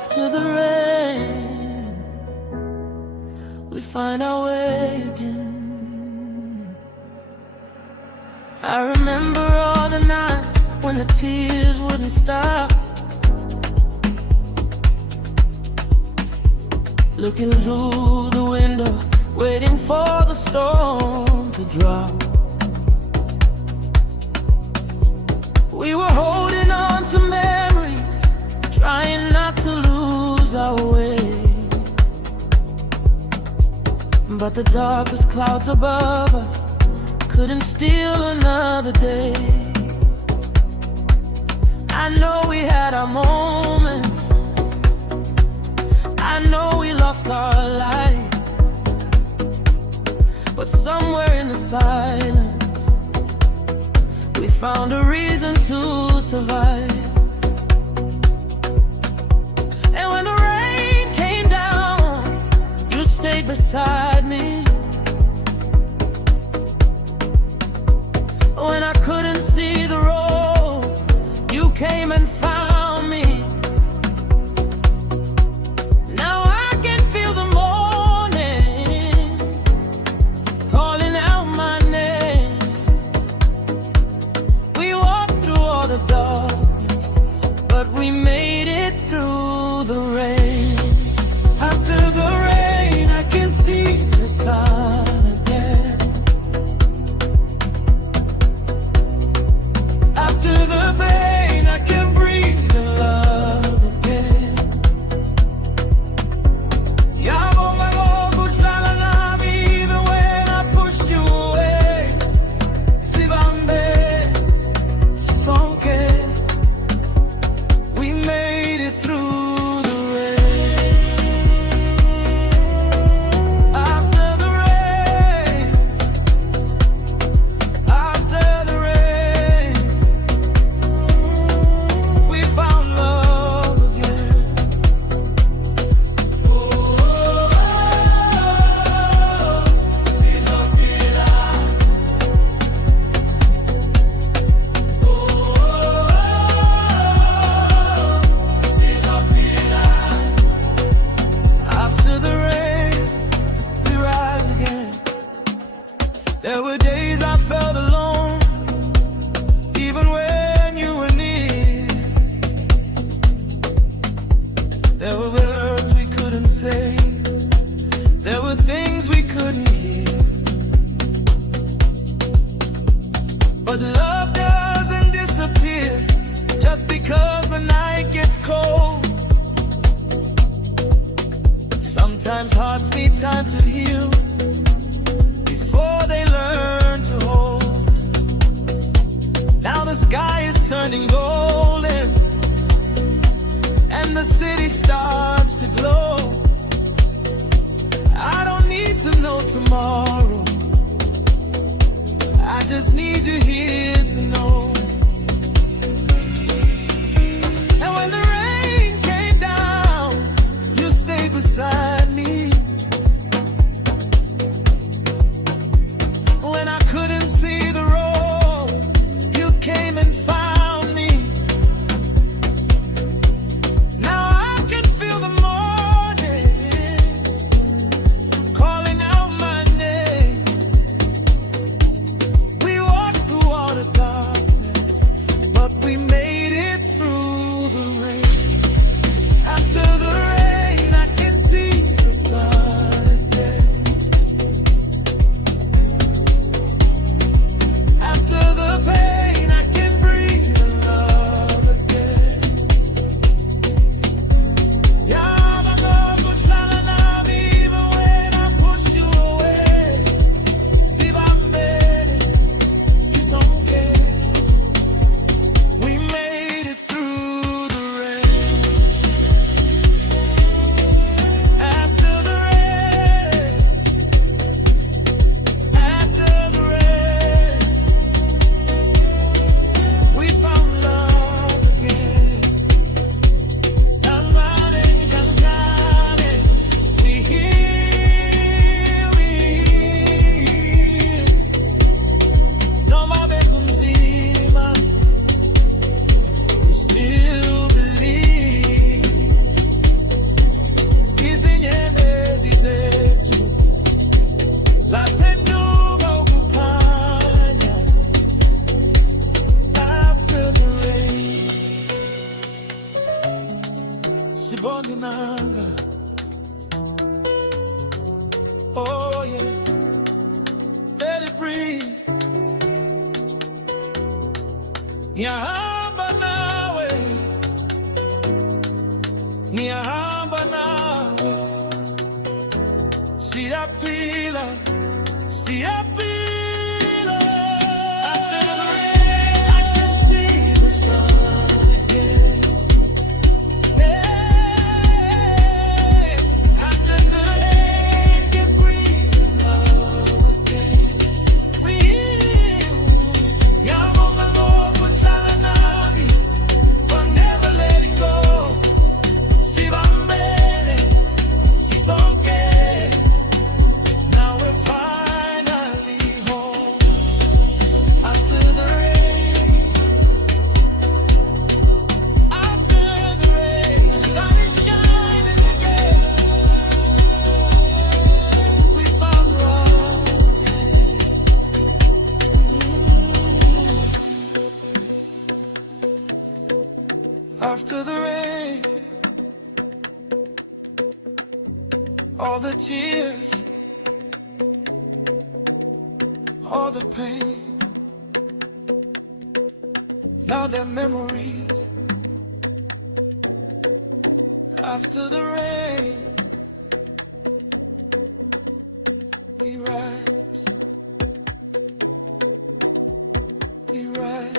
After the rain, we find our way again. I remember all the nights when the tears wouldn't stop. Looking through the window, waiting for the storm to drop. We were holding on to memories, trying not to lose our way. But the darkest clouds above us couldn't steal another day. I know we had our moments, I know we lost our light, but somewhere in the silence we found a reason to survive. And when the rain came down, you stayed beside me. When I couldn't see the road, you came and found me. Now I can feel the morning calling out my name. We walked through all the darkness, but we made it through the rain. After the rain, I can see the sun again. After the pain, I can breathe the love again. Even when I pushed you away, we made it through the rain. After the rain, we found love again. After the rain, we rise again. There were days I felt alone, even when you were near. There were words we couldn't say, there were things we couldn't hear. But love doesn't disappear just because the night gets cold. Sometimes hearts need time to heal before they learn to hold. Now the sky is turning golden and the city starts to glow. I don't need to know tomorrow, I just need you here to know. And when the rain came down, you stayed beside me. When I couldn't see the road, you came and found me. Now I can feel the morning calling out my name. We walked through all the darkness, Niahamba nawe, niahamba nawe, siyapila, siyapila. After the rain, I can see the sun again. Hey, after the rain, you breathe in love again. We heal. Yamonga Lord was nami for never letting go. Sibambele, sisonke. Now we're finally home. After the rain, after the rain, the sun is shining again. We found love again. After the rain, all the tears, all the pain, now they're memories. After the rain, we rise, we rise.